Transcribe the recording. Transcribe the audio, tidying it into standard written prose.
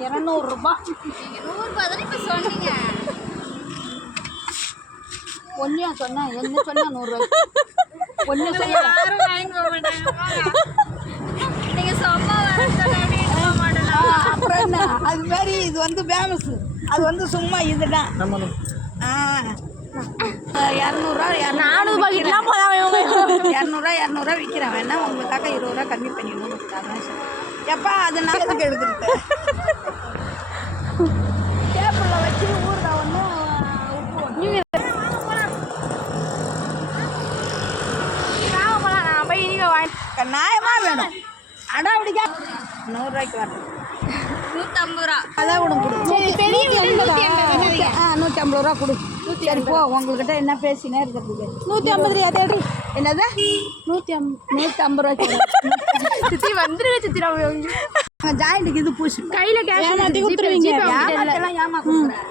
200 100 தானே இப்போ சொன்னீங்க. ஒன்றியா சொன்னேன், என்ன சொன்னா 100 ஒன்று சொல்ல யாரும் வாங்கி போக மாட்டாங்க. நீங்கள் சும்மா வர சொல்ல மாட்டேன். அப்புறம் என்ன, அது மாதிரி இது வந்து ஃபேமஸ், அது வந்து சும்மா இதுதான். 200 400 பாக்கெட்லாம் போதாம 200 விற்கிறேன். வேணா உங்களுக்காக 20 ரூபா கம்மி பண்ணிடணும். எப்பா அது நான் எதுக்கு எடுத்துக்கிட்டு டேபிளில் வச்சு ஊறுகாய் ஒன்று உப்பு நான் போய் இனிமே வாங்கி நியாயமாக வேணும். அடாவடிக்கா 100 ரூபாய்க்கு வரணும். 150 ரூபா. அதான் விடும் கொடு. பெரிய 150 ரூபா கொடு. சரி போ, உங்கள்கிட்ட என்ன பேசினே இருக்கிறதுக்கு. 150 ரூபா தேடி என்னது 150 ரூபாய்க்கு சித்தி வந்துருவே சித்திரா. ஜாயிண்ட்டுக்கு இது பூசி கையில் கேஷ் ஏமாற்றி கொடுத்துருவீங்க. ஏமாற்றலாம் ஏமா கொடுக்குறேன்.